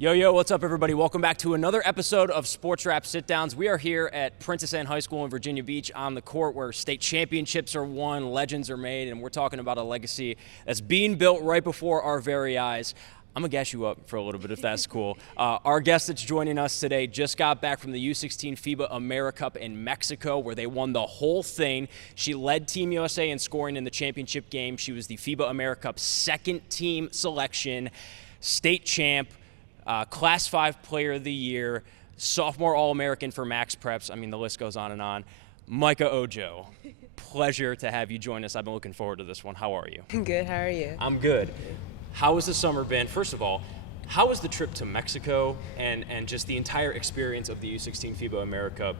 Yo, what's up, everybody? Welcome back to another episode of Sportswrap Sit-Downs. We are here at Princess Anne High School in Virginia Beach on the court where state championships are won, legends are made, and we're talking about a legacy that's being built right before our very eyes. I'm going to gas you up for a little bit if that's cool. Our guest that's joining us today just got back from the U16 FIBA AmeriCup in Mexico where they won the whole thing. She led Team USA in scoring in the championship game. She was the FIBA AmeriCup second team selection, state champ, Class 5 Player of the Year, sophomore All-American for Max Preps. I mean, the list goes on and on. Micah Ojo, pleasure to have you join us. I've been looking forward to this one. How are you? Good. How are you? I'm good. How has the summer been? First of all, how was the trip to Mexico and just the entire experience of the U16 FIBA AmeriCup?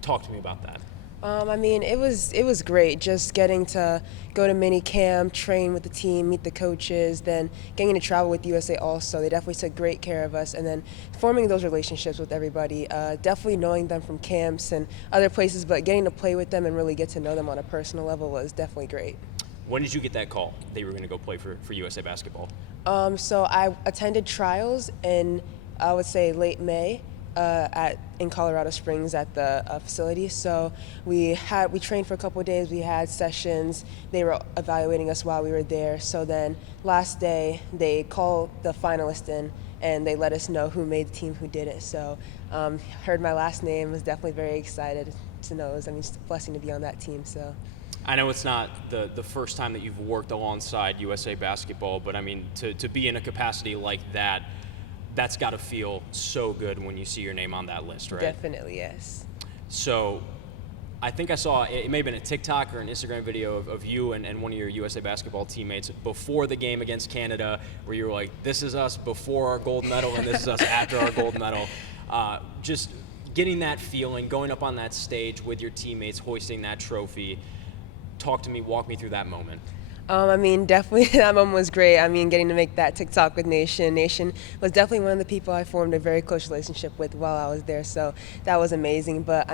Talk to me about that. It was great just getting to go to mini camp, train with the team, meet the coaches, then getting to travel with USA also. They definitely took great care of us, and then forming those relationships with everybody. Definitely knowing them from camps and other places, but getting to play with them and really get to know them on a personal level was definitely great. When did you get that call that you were going to go play for USA Basketball? So I attended trials in, I would say, late May. In Colorado Springs at the facility. So we trained for a couple of days. We had sessions. They were evaluating us while we were there. So then last day they called the finalists in and they let us know who made the team, who did it. So heard my last name, was definitely very excited to know. It's a blessing to be on that team. So. I know it's not the first time that you've worked alongside USA Basketball, but I mean to be in a capacity like that, that's got to feel so good when you see your name on that list, right? Definitely, yes. So I think I saw, it may have been a TikTok or an Instagram video of you and one of your USA Basketball teammates before the game against Canada where you were like, this is us before our gold medal and this is us after our gold medal. Just getting that feeling, going up on that stage with your teammates, hoisting that trophy. Talk to me, walk me through that moment. Definitely that moment was great. Getting to make that TikTok with Nation. Nation was definitely one of the people I formed a very close relationship with while I was there, so that was amazing. But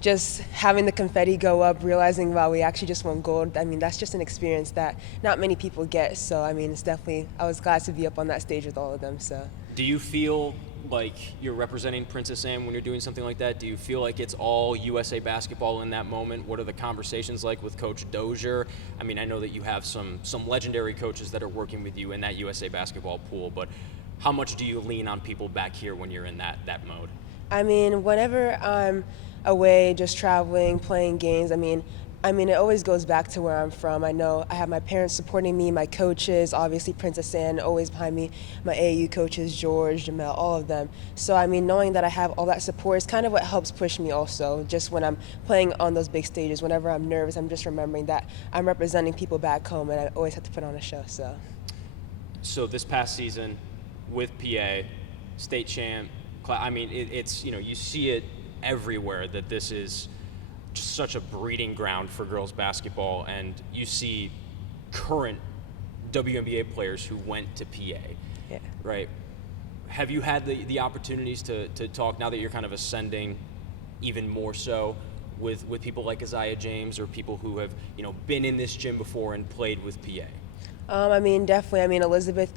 just having the confetti go up, realizing, wow, we actually just won gold, that's just an experience that not many people get. So, it's definitely, I was glad to be up on that stage with all of them, so. Do you feel like you're representing Princess Anne when you're doing something like that? Do you feel like it's all USA Basketball in that moment? What are the conversations like with Coach Dozier? I know that you have some legendary coaches that are working with you in that USA Basketball pool, but how much do you lean on people back here when you're in that mode? Whenever I'm away, just traveling, playing games, it always goes back to where I'm from. I know I have my parents supporting me, my coaches, obviously Princess Anne always behind me, my AAU coaches, George, Jamel, all of them. So, knowing that I have all that support is kind of what helps push me also. Just when I'm playing on those big stages, whenever I'm nervous, I'm just remembering that I'm representing people back home and I always have to put on a show, so. So this past season with PA, state champ, it's, you see it everywhere that this is just such a breeding ground for girls basketball, and you see current WNBA players who went to PA, yeah. Right? Have you had the opportunities to talk, now that you're kind of ascending even more so, with people like Isaiah James or people who have been in this gym before and played with PA? Definitely. Elizabeth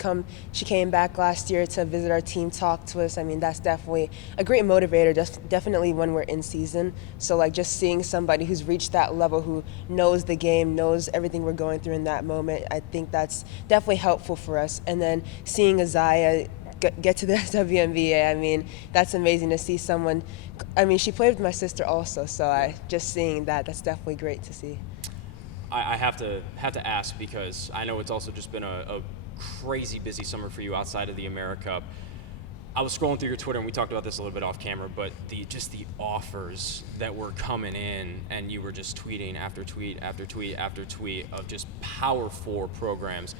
she came back last year to visit our team, talk to us. That's definitely a great motivator, definitely when we're in season. So, just seeing somebody who's reached that level, who knows the game, knows everything we're going through in that moment, I think that's definitely helpful for us. And then seeing Isaiah get to the WNBA, that's amazing to see someone. She played with my sister also, so just seeing that's definitely great to see. I have to ask, because I know it's also just been a crazy busy summer for you outside of the AmeriCup. I was scrolling through your Twitter, and we talked about this a little bit off camera, but the offers that were coming in, and you were just tweeting after tweet after tweet after tweet of just Power 4 programs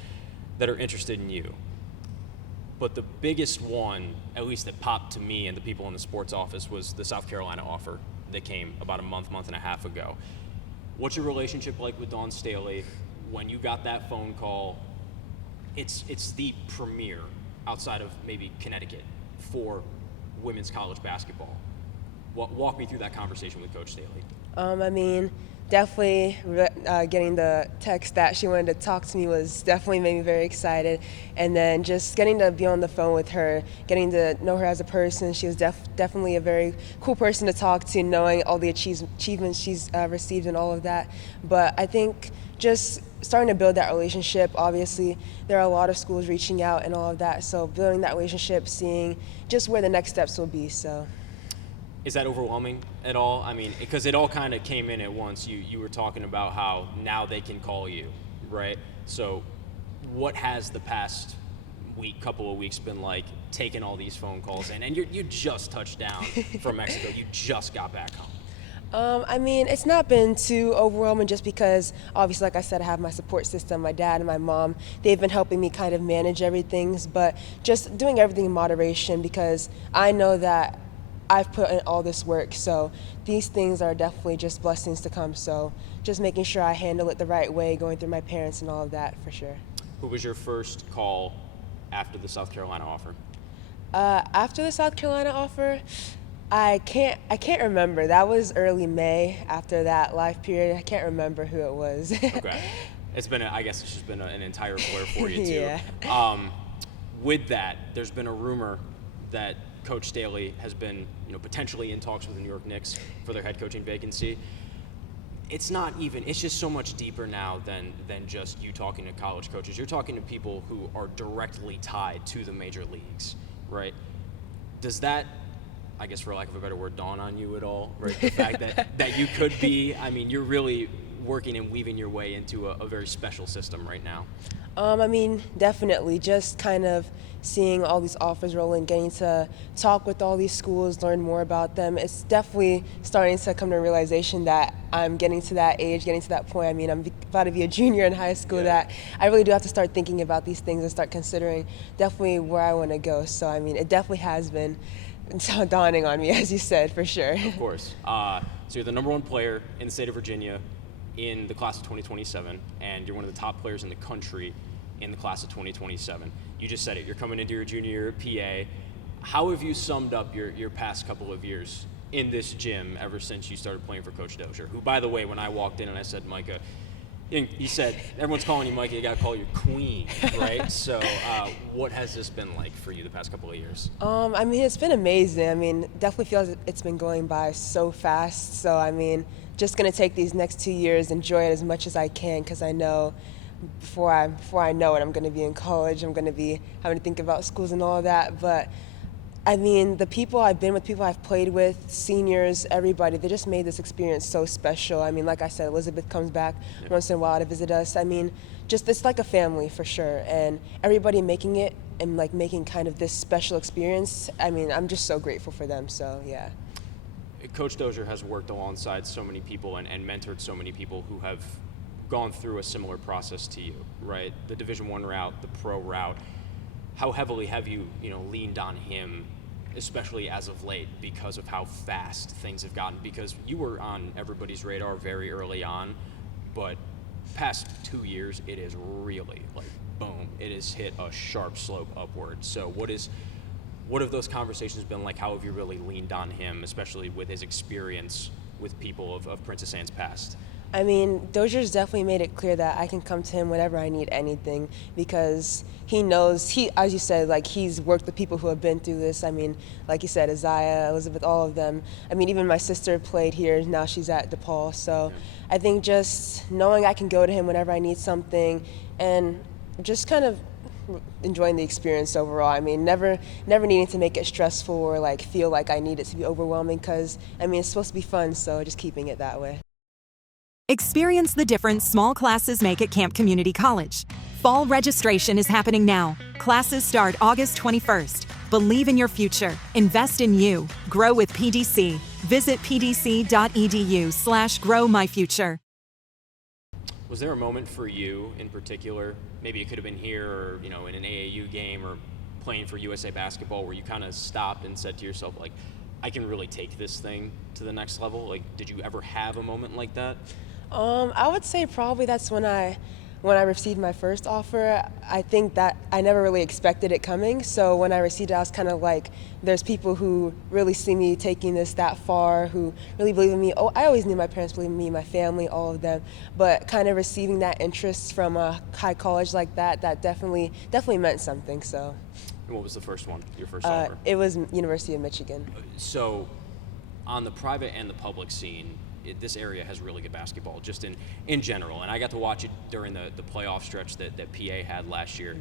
that are interested in you. But the biggest one, at least that popped to me and the people in the sports office, was the South Carolina offer that came about a month and a half ago. What's your relationship like with Dawn Staley? When you got that phone call, it's the premier outside of maybe Connecticut for women's college basketball. Walk me through that conversation with Coach Staley. definitely getting the text that she wanted to talk to me was definitely made me very excited. And then just getting to be on the phone with her, getting to know her as a person. She was definitely a very cool person to talk to, knowing all the achievements she's received and all of that. But I think just starting to build that relationship, obviously there are a lot of schools reaching out and all of that, so building that relationship, seeing just where the next steps will be. So is that overwhelming at all? I mean, because it all kind of came in at once. You were talking about how now they can call you, right? So what has the past couple of weeks been like, taking all these phone calls in? And you just touched down from Mexico. You just got back home. I mean, it's not been too overwhelming just because, obviously, like I said, I have my support system, my dad and my mom. They've been helping me kind of manage everything, but just doing everything in moderation because I know that I've put in all this work. So these things are definitely just blessings to come. So just making sure I handle it the right way, going through my parents and all of that for sure. Who was your first call after the South Carolina offer? After the South Carolina offer, I can't remember. That was early May after that live period. I can't remember who it was. Okay. I guess it's just been an entire blur for you too. Yeah. With that, there's been a rumor that Coach Staley has been, potentially in talks with the New York Knicks for their head coaching vacancy. It's just so much deeper now than just you talking to college coaches. You're talking to people who are directly tied to the major leagues, right? Does that, I guess for lack of a better word, dawn on you at all, right? The fact that you could be, you're really working and weaving your way into a very special system right now. Definitely. Just kind of seeing all these offers roll in, getting to talk with all these schools, learn more about them. It's definitely starting to come to a realization that I'm getting to that age, getting to that point. I'm about to be a junior in high school, that I really do have to start thinking about these things and start considering definitely where I want to go. So, it definitely has been dawning on me, as you said, for sure. Of course. So you're the number one player in the state of Virginia in the class of 2027, and you're one of the top players in the country in the class of 2027. You just said it. You're coming into your junior year at PA. How have you summed up your past couple of years in this gym ever since you started playing for Coach Dozier, who, by the way, when I walked in and I said, Micah, you said, everyone's calling you Micah, you got to call you Queen, right? So what has this been like for you the past couple of years? It's been amazing. Definitely feels it's been going by so fast. So, just going to take these next 2 years, enjoy it as much as I can, because I know before I know it, I'm going to be in college. I'm going to be having to think about schools and all of that. But the people I've been with, people I've played with, seniors, everybody, they just made this experience so special. Like I said, Elizabeth comes back once in a while to visit us. Just it's like a family for sure. And everybody making it and making kind of this special experience. I'm just so grateful for them. So yeah. Coach Dozier has worked alongside so many people and mentored so many people who have gone through a similar process to you, right? The Division I route, the pro route. How heavily have you, leaned on him, especially as of late, because of how fast things have gotten? Because you were on everybody's radar very early on, but past 2 years, it is really boom, it has hit a sharp slope upward. So what have those conversations been like? How have you really leaned on him, especially with his experience with people of Princess Anne's past? Dozier's definitely made it clear that I can come to him whenever I need anything, because he knows, as you said, he's worked with people who have been through this. Like you said, Isaiah, Elizabeth, all of them. Even my sister played here, now she's at DePaul. So I think just knowing I can go to him whenever I need something and just kind of enjoying the experience overall. Never needing to make it stressful or feel like I need it to be overwhelming, because it's supposed to be fun, so just keeping it that way. Experience the difference small classes make at Camp Community College. Fall registration is happening now. Classes start August 21st. Believe in your future. Invest in you. Grow with PDC. Visit pdc.edu/growmyfuture. Was there a moment for you in particular, maybe it could have been here or in an AAU game or playing for USA Basketball, where you kind of stopped and said to yourself, I can really take this thing to the next level? Did you ever have a moment like that? I would say probably that's when I when I received my first offer, I think that I never really expected it coming. So when I received it, I was kind of like, there's people who really see me taking this that far, who really believe in me. Oh, I always knew my parents believed in me, my family, all of them. But kind of receiving that interest from a high college like that, that definitely meant something. So. And what was the first one, your first offer? It was University of Michigan. So on the private and the public scene, this area has really good basketball, just in general. And I got to watch it during the playoff stretch that PA had last year.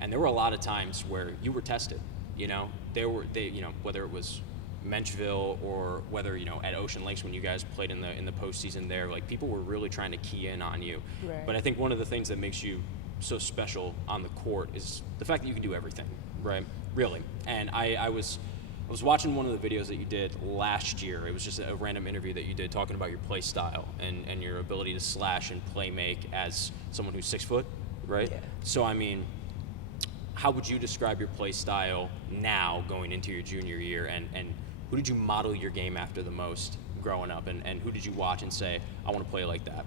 And there were a lot of times where you were tested. Whether it was Menchville or whether, at Ocean Lakes when you guys played in the postseason there, like people were really trying to key in on you. Right. But I think one of the things that makes you so special on the court is the fact that you can do everything, right? Really. And I was watching one of the videos that you did last year. It was just a random interview that you did talking about your play style and your ability to slash and play make as someone who's 6 foot, right? Yeah. So, how would you describe your play style now going into your junior year, and who did you model your game after the most growing up, and who did you watch and say, I want to play like that?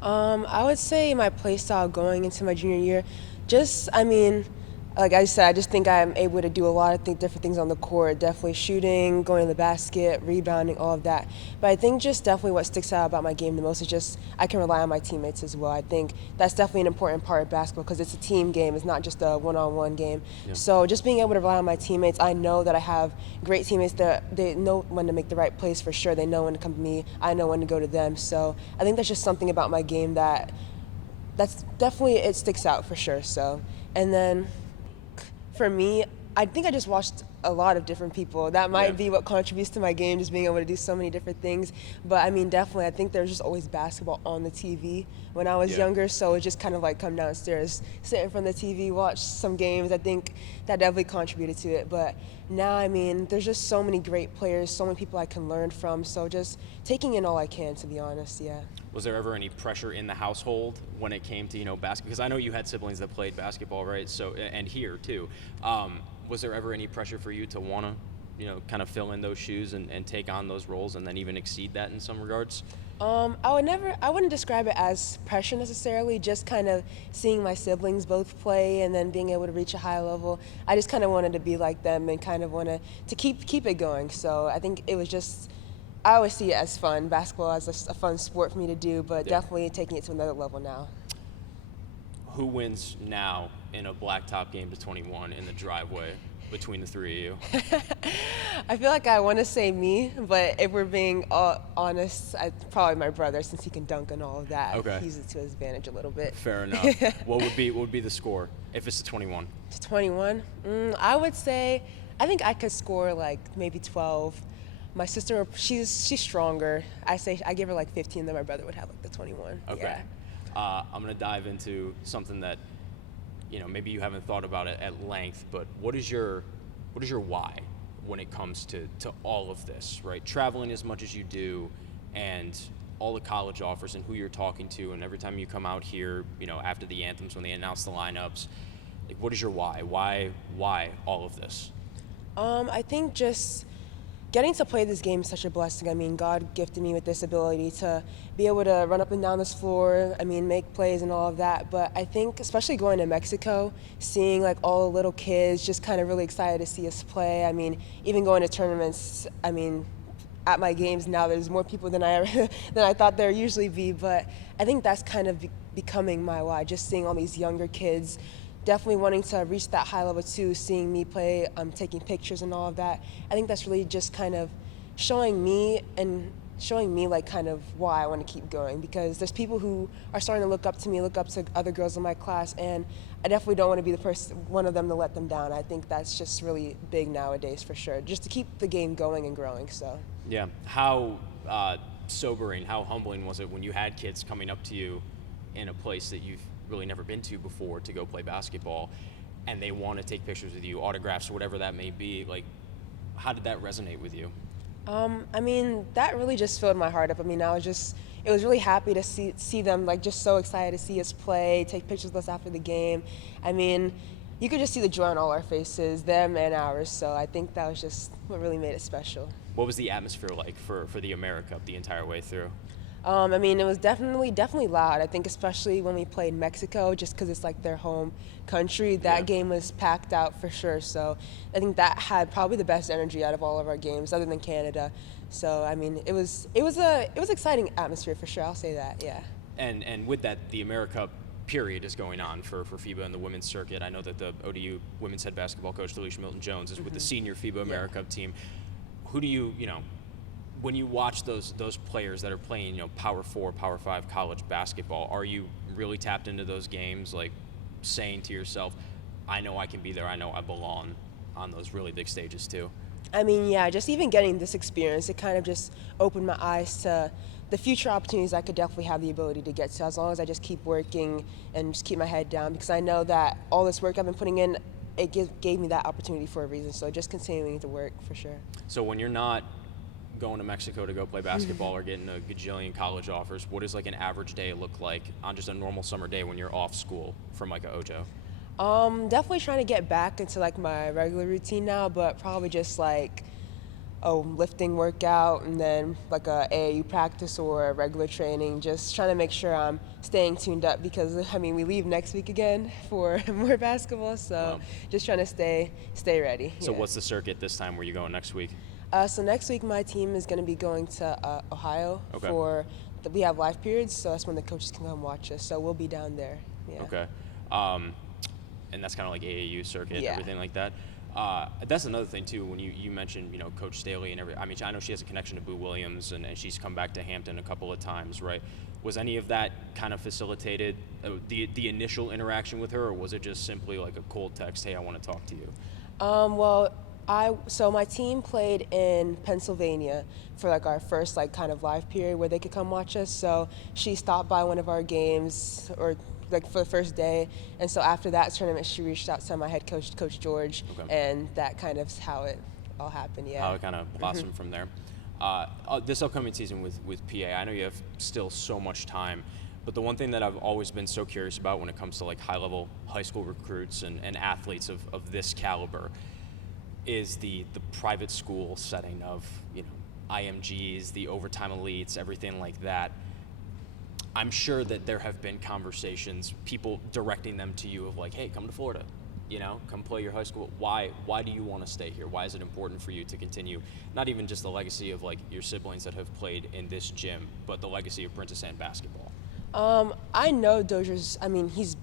I would say my play style going into my junior year, like I said, I just think I'm able to do a lot of different things on the court, definitely shooting, going to the basket, rebounding, all of that. But I think just definitely what sticks out about my game the most is just I can rely on my teammates as well. I think that's definitely an important part of basketball because it's a team game. It's not just a one-on-one game. Yeah. So just being able to rely on my teammates, I know that I have great teammates that they know when to make the right plays for sure. They know when to come to me. I know when to go to them. So I think that's just something about my game that's definitely, it sticks out for sure. So, and then for me, I think I just watched a lot of different people. That might be what contributes to my game, just being able to do so many different things. But definitely, I think there's just always basketball on the TV when I was younger. So it just kind of like come downstairs, sit in front of the TV, watch some games. I think that definitely contributed to it. But now, there's just so many great players, so many people I can learn from. So just taking in all I can, to be honest, yeah. Was there ever any pressure in the household when it came to, basketball? Because I know you had siblings that played basketball, right? So, and here too. Was there ever any pressure for you to want to, kind of fill in those shoes and take on those roles and then even exceed that in some regards? I wouldn't describe it as pressure necessarily, just kind of seeing my siblings both play and then being able to reach a high level. I just kind of wanted to be like them and kind of wanted to keep it going. So I think it was just, I always see it as fun. Basketball as a fun sport for me to do, but definitely taking it to another level now. Who wins now in a blacktop game to 21 in the driveway between the three of you? I feel like I want to say me, but if we're being honest, probably my brother, since he can dunk and all of that. Okay. He uses it to his advantage a little bit. Fair enough. What would be the score if it's to 21? To 21? I would say, I think I could score like maybe 12. My sister, she's stronger. I give her like 15, then my brother would have like the 21. Okay. Yeah. I'm going to dive into something that, maybe you haven't thought about it at length, but what is your why when it comes to all of this, right? Traveling as much as you do and all the college offers and who you're talking to, and every time you come out here, after the anthems when they announce the lineups, like what is your why? Why all of this? I think just getting to play this game is such a blessing. God gifted me with this ability to be able to run up and down this floor, make plays and all of that. But I think especially going to Mexico, seeing like all the little kids just kind of really excited to see us play. Even going to tournaments, at my games now there's more people than I thought there usually be. But I think that's kind of becoming my why, just seeing all these younger kids definitely wanting to reach that high level too, seeing me play, taking pictures and all of that. I think that's really just kind of showing me like kind of why I want to keep going, because there's people who are starting to look up to me, look up to other girls in my class, and I definitely don't want to be one of them to let them down. I think that's just really big nowadays for sure, just to keep the game going and growing. So yeah, how sobering, how humbling was it when you had kids coming up to you in a place that you've really never been to before to go play basketball, and they want to take pictures with you, autographs, or whatever that may be? Like, how did that resonate with you? That really just filled my heart up. It was really happy to see them like just so excited to see us play, take pictures with us after the game. You could just see the joy on all our faces, them and ours. So I think that was just what really made it special. What was the atmosphere like for the America the entire way through? I mean, it was definitely loud. I think especially when we played Mexico, just because it's like their home country, that game was packed out for sure. So I think that had probably the best energy out of all of our games, other than Canada. So I mean, it was exciting atmosphere for sure. I'll say that, yeah. And with that, the AmeriCup period is going on for FIBA and the women's circuit. I know that the ODU women's head basketball coach, Delisha Milton-Jones, is with the senior FIBA AmeriCup team. Who do you know? When you watch those players that are playing, Power 4, Power 5 college basketball, are you really tapped into those games, like saying to yourself, I know I can be there, I know I belong on those really big stages too? I mean, yeah, just even getting this experience, it kind of just opened my eyes to the future opportunities I could definitely have the ability to get to, as long as I just keep working and just keep my head down, because I know that all this work I've been putting in, it gave me that opportunity for a reason. So just continuing to work for sure. So when you're not going to Mexico to go play basketball or getting a gajillion college offers, what does like an average day look like on just a normal summer day when you're off school for Micah Ojo? Definitely trying to get back into like my regular routine now, but probably just like lifting workout and then like a AAU practice or a regular training, just trying to make sure I'm staying tuned up, because I mean we leave next week again for more basketball, so just trying to stay ready. So what's the circuit this time? Where you going next week? So next week my team is going to be going to Ohio for we have live periods, so that's when the coaches can come watch us. So we'll be down there. Yeah. Okay. And that's kind of like AAU circuit and everything like that. That's another thing too. When you mentioned Coach Staley and I mean, I know she has a connection to Boo Williams and she's come back to Hampton a couple of times, right? Was any of that kind of facilitated the initial interaction with her, or was it just simply like a cold text, hey, I want to talk to you? So my team played in Pennsylvania for like our first like kind of live period where they could come watch us. So she stopped by one of our games, or like for the first day, and so after that tournament she reached out to my head coach, Coach George, and that kind of how it all happened. Yeah. How it kind of blossomed from there. This upcoming season with PA, I know you have still so much time, but the one thing that I've always been so curious about when it comes to like high-level high school recruits and athletes of this caliber is the private school setting of IMGs, the overtime elites, everything like that. I'm sure that there have been conversations, people directing them to you of like, hey, come to Florida, come play your high school. Why do you want to stay here? Why is it important for you to continue, not even just the legacy of like your siblings that have played in this gym, but the legacy of Princess Anne basketball? I know Dozier's, I mean, he's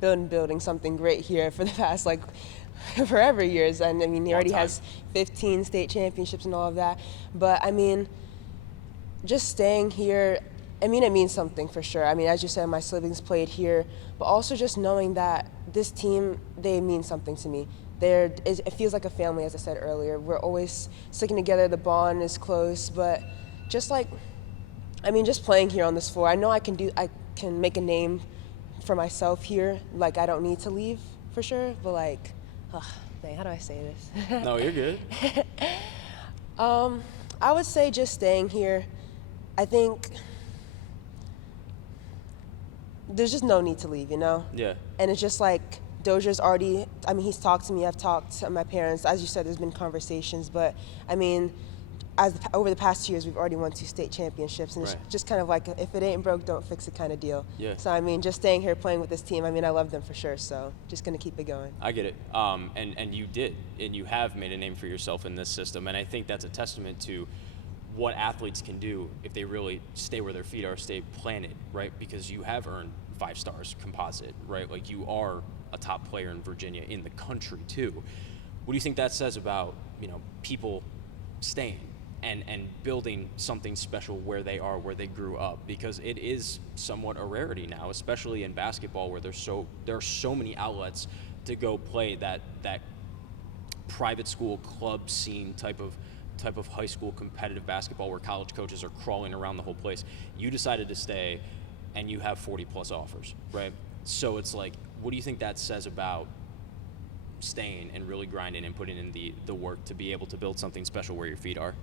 been building something great here for the past like forever years, and I mean he already has 15 state championships and all of that. But I mean, just staying here, I mean, it means something for sure. I mean, as you said, my siblings played here, but also just knowing that this team, they mean something to me. It feels like a family, as I said earlier. We're always sticking together, the bond is close, but just like, I mean, just playing here on this floor, I know I can make a name for myself here. Like, I don't need to leave for sure, but like, dang, how do I say this? No, you're good. I would say just staying here. I think there's just no need to leave, Yeah. And it's just like Dozier's already, I mean, he's talked to me, I've talked to my parents. As you said, there's been conversations, but I mean, over the past 2 years, we've already won 2 state championships, and it's just kind of like, if it ain't broke, don't fix it kind of deal. Yeah. So, I mean, just staying here playing with this team, I mean, I love them for sure, so just going to keep it going. I get it. And you did, and you have made a name for yourself in this system, and I think that's a testament to what athletes can do if they really stay where their feet are, stay planted, right? Because you have earned 5 stars composite, right? Like, you are a top player in Virginia, in the country, too. What do you think that says about, people staying and building something special where they are, where they grew up? Because it is somewhat a rarity now, especially in basketball, where there are so many outlets to go play that private school club scene type of high school competitive basketball where college coaches are crawling around the whole place. You decided to stay, and you have 40 plus offers, right? So it's like, what do you think that says about staying and really grinding and putting in the work to be able to build something special where your feet are?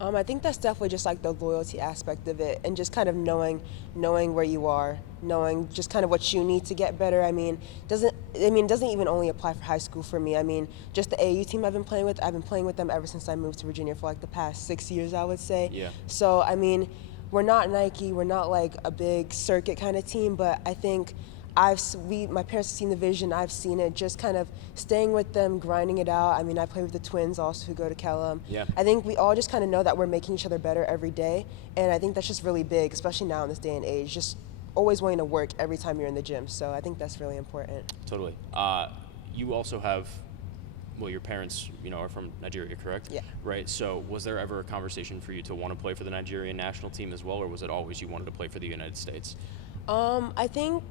I think that's definitely just like the loyalty aspect of it, and just kind of knowing where you are, knowing just kind of what you need to get better. I mean, it doesn't even only apply for high school for me. I mean, just the AAU team I've been playing with them ever since I moved to Virginia for like the past 6 years, I would say. Yeah. So, I mean, we're not Nike, we're not like a big circuit kind of team, but I think my parents have seen the vision, I've seen it, just kind of staying with them, grinding it out. I mean, I play with the twins also who go to Kellum. Yeah. I think we all just kind of know that we're making each other better every day, and I think that's just really big, especially now in this day and age, just always wanting to work every time you're in the gym. So I think that's really important. Totally. You also have, well, your parents, are from Nigeria, correct? Yeah. Right. So was there ever a conversation for you to want to play for the Nigerian national team as well, or was it always you wanted to play for the United States? I think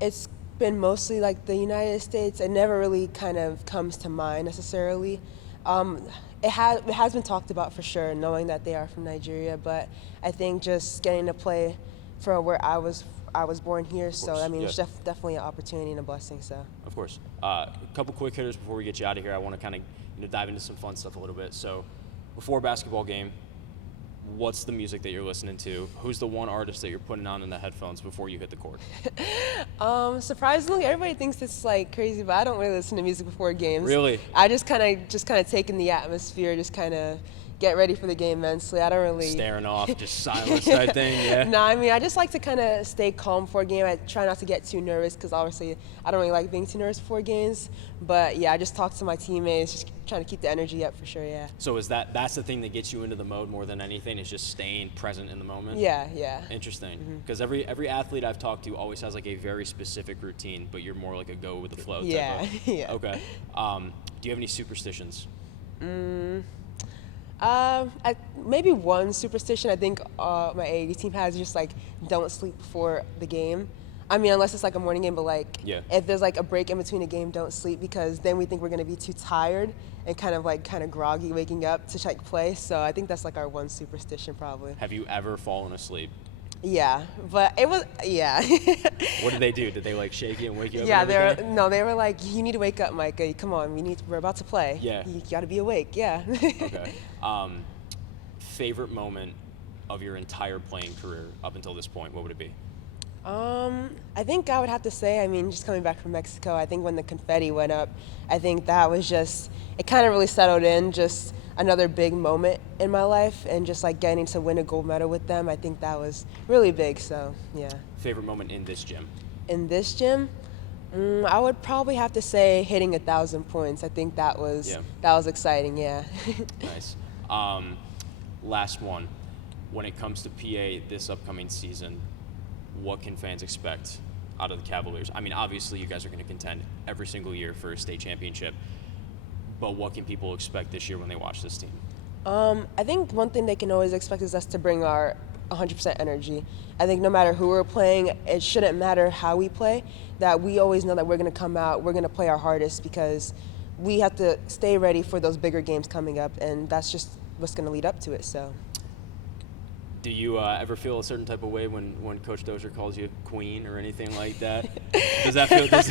it's been mostly like the United States. It never really kind of comes to mind necessarily. It has been talked about for sure, knowing that they are from Nigeria, but I think just getting to play for where I was born here, so I mean, yeah. It's definitely an opportunity and a blessing. So. Of course. A couple quick hitters before we get you out of here. I want to kind of dive into some fun stuff a little bit. So, before a basketball game, what's the music that you're listening to? Who's the one artist that you're putting on in the headphones before you hit the court? Surprisingly, everybody thinks it's like crazy, but I don't really listen to music before games. Really? I just kind of take in the atmosphere, just kind of get ready for the game mentally. I don't really staring off, just silence type thing. Yeah. No, I mean, I just like to kind of stay calm before a game. I try not to get too nervous because obviously I don't really like being too nervous before games. But yeah, I just talk to my teammates, just trying to keep the energy up for sure. Yeah. So that's the thing that gets you into the mode more than anything, is just staying present in the moment? Yeah, yeah. Interesting. Because every athlete I've talked to always has like a very specific routine, but you're more like a go with the flow type Yeah, yeah. Okay. Do you have any superstitions? Maybe one superstition I think my AAU team has, just like don't sleep before the game. I mean, unless it's like a morning game, but like if there's like a break in between a game, don't sleep, because then we think we're gonna be too tired and kind of groggy waking up to like play. So I think that's like our one superstition probably. Have you ever fallen asleep? Yeah, but it was What did they do? Did they like shake you and wake you up? Yeah, they were like, you need to wake up, Micah. Come on, we're about to play. Yeah. You got to be awake. Yeah. Okay. Favorite moment of your entire playing career up until this point, what would it be? I think I would have to say, I mean, just coming back from Mexico, I think when the confetti went up, I think that was just, it kind of really settled in, just another big moment in my life, and just like getting to win a gold medal with them, I think that was really big, so yeah. Favorite moment in this gym? In this gym? I would probably have to say hitting 1,000 points. I think that was exciting, yeah. Nice. Last one. When it comes to PA this upcoming season, what can fans expect out of the Cavaliers? I mean, obviously you guys are going to contend every single year for a state championship, but what can people expect this year when they watch this team? I think one thing they can always expect is us to bring our 100% energy. I think no matter who we're playing, it shouldn't matter how we play, that we always know that we're going to come out, we're going to play our hardest, because we have to stay ready for those bigger games coming up, and that's just what's going to lead up to it. So. Do you ever feel a certain type of way when Coach Dozier calls you queen or anything like that? Does that feel? What's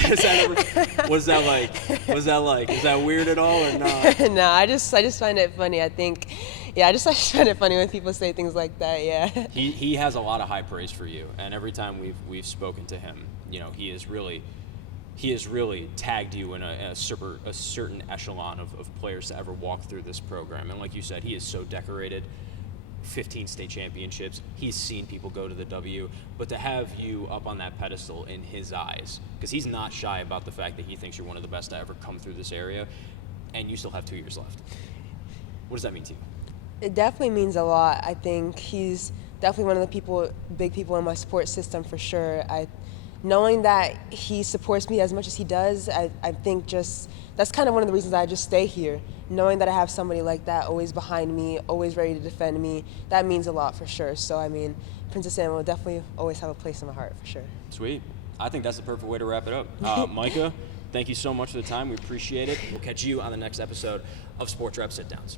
that like? What's that like? Is that weird at all or not? No, I just find it funny. I think, I just find it funny when people say things like that. Yeah. He has a lot of high praise for you, and every time we've spoken to him, he has really tagged you in a certain echelon of players to ever walk through this program. And like you said, he is so decorated. 15 state championships. He's seen people go to the W, but to have you up on that pedestal in his eyes, because he's not shy about the fact that he thinks you're one of the best to ever come through this area, and you still have 2 years left. What does that mean to you? It definitely means a lot. I think he's definitely one of the big people in my support system for sure. Knowing that he supports me as much as he does, I think that's kind of one of the reasons I just stay here. Knowing that I have somebody like that always behind me, always ready to defend me, that means a lot for sure. So, I mean, Princess Anne will definitely always have a place in my heart for sure. Sweet. I think that's the perfect way to wrap it up. Micah, thank you so much for the time. We appreciate it. We'll catch you on the next episode of Sportswrap Sit-Downs.